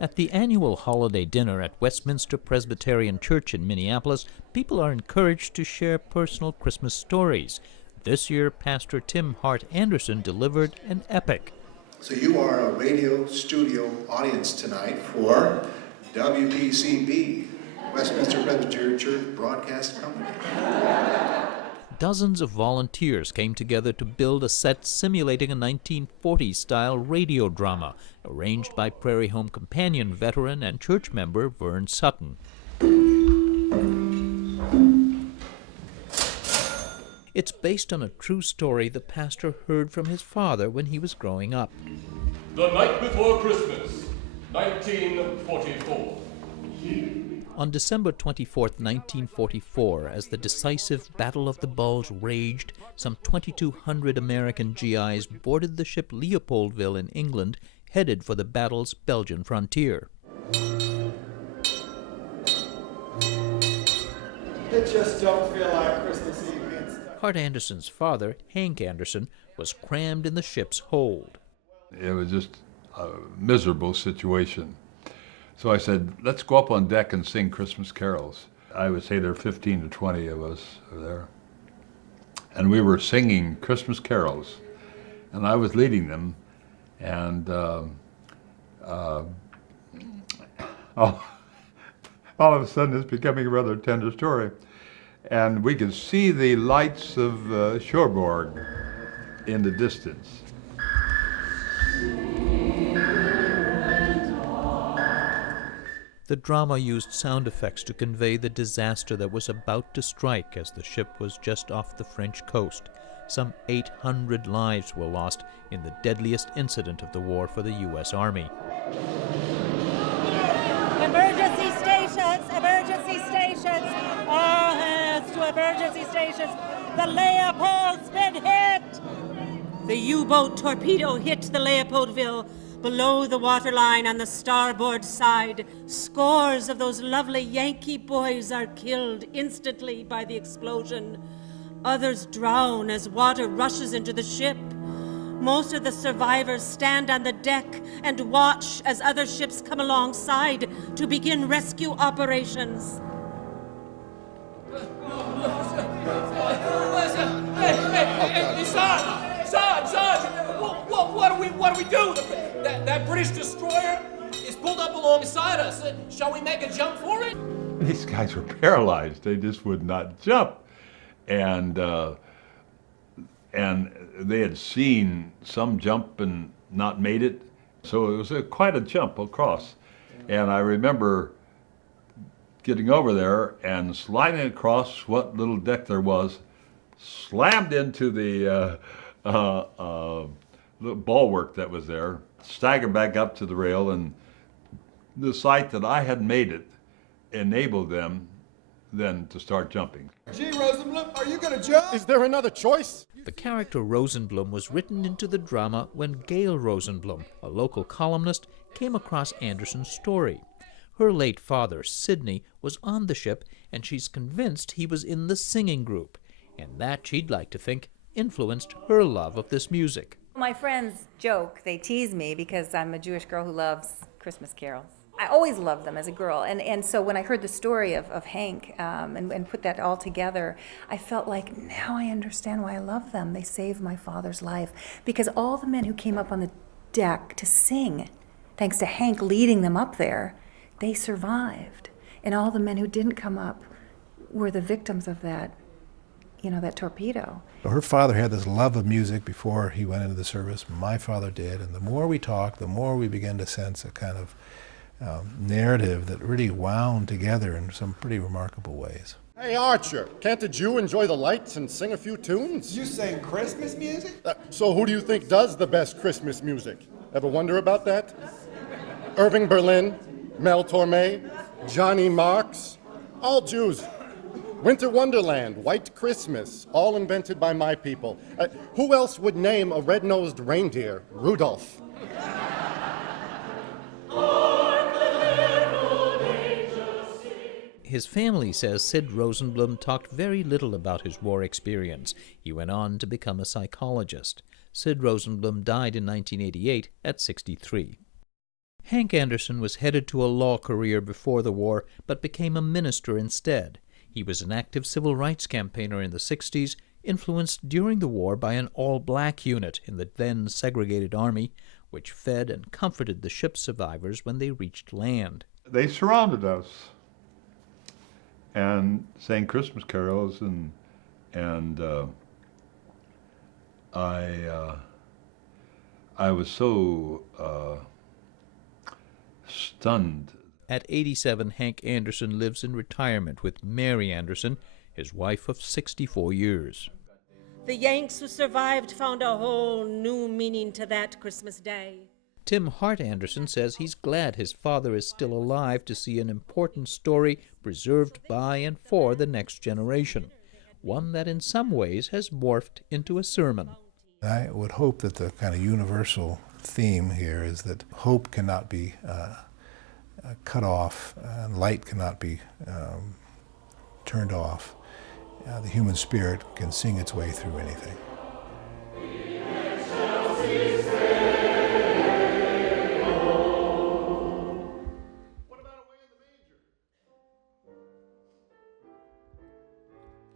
At the annual holiday dinner at Westminster Presbyterian Church in Minneapolis, people are encouraged to share personal Christmas stories. This year, Pastor Tim Hart Anderson delivered an epic. So you are a radio studio audience tonight for WPCB, Westminster Presbyterian Church Broadcast Company. Dozens of volunteers came together to build a set simulating a 1940s-style radio drama, arranged by Prairie Home Companion veteran and church member Vern Sutton. It's based on a true story the pastor heard from his father when he was growing up. The night before Christmas, 1944. On December 24, 1944, as the decisive Battle of the Bulge raged, some 2,200 American GIs boarded the ship Leopoldville in England, headed for the battle's Belgian frontier. It just don't feel like Christmas Eve. Hart Anderson's father, Hank Anderson, was crammed in the ship's hold. It was just a miserable situation. So I said, let's go up on deck and sing Christmas carols. I would say there were 15 to 20 of us there. And we were singing Christmas carols. And I was leading them. And all of a sudden it's becoming a rather tender story. And we could see the lights of Cherbourg in the distance. The drama used sound effects to convey the disaster that was about to strike as the ship was just off the French coast. Some 800 lives were lost in the deadliest incident of the war for the U.S. Army. Emergency stations! Emergency stations! All hands to emergency stations! The Leopold's been hit! The U-boat torpedo hit the Leopoldville below the waterline on the starboard side. Scores of those lovely Yankee boys are killed instantly by the explosion. Others drown as water rushes into the ship. Most of the survivors stand on the deck and watch as other ships come alongside to begin rescue operations. Hey, Sarge, what do we do? That British destroyer is pulled up alongside us. Shall we make a jump for it? These guys were paralyzed. They just would not jump. And they had seen some jump and not made it. So it was quite a jump across. And I remember getting over there and sliding across what little deck there was, slammed into the bulwark that was there, staggered back up to the rail, and the sight that I had made it enabled them then to start jumping. Gee, Rosenblum, are you gonna jump? Is there another choice? The character Rosenblum was written into the drama when Gail Rosenblum, a local columnist, came across Anderson's story. Her late father, Sidney, was on the ship, and she's convinced he was in the singing group, and that, she'd like to think, influenced her love of this music. My friends joke, they tease me because I'm a Jewish girl who loves Christmas carols. I always loved them as a girl, and so when I heard the story of Hank and put that all together, I felt like, now I understand why I love them. They saved my father's life, because all the men who came up on the deck to sing, thanks to Hank leading them up there, they survived. And all the men who didn't come up were the victims of that, that torpedo. Her father had this love of music before he went into the service. My father did, and the more we talked, the more we began to sense a kind of narrative that really wound together in some pretty remarkable ways. Hey, Archer, can't a Jew enjoy the lights and sing a few tunes? You sing Christmas music? So who do you think does the best Christmas music? Ever wonder about that? Irving Berlin, Mel Torme, Johnny Marks, all Jews. Winter Wonderland, White Christmas, all invented by my people. Who else would name a red-nosed reindeer Rudolph? His family says Sid Rosenblum talked very little about his war experience. He went on to become a psychologist. Sid Rosenblum died in 1988 at 63. Hank Anderson was headed to a law career before the war, but became a minister instead. He was an active civil rights campaigner in the 60s, influenced during the war by an all-black unit in the then segregated Army, which fed and comforted the ship's survivors when they reached land. They surrounded us and sang Christmas carols, and I was so stunned. At 87, Hank Anderson lives in retirement with Mary Anderson, his wife of 64 years. The Yanks who survived found a whole new meaning to that Christmas Day. Tim Hart Anderson says he's glad his father is still alive to see an important story preserved by and for the next generation, one that in some ways has morphed into a sermon. I would hope that the kind of universal theme here is that hope cannot be cut off, and light cannot be turned off. The human spirit can sing its way through anything.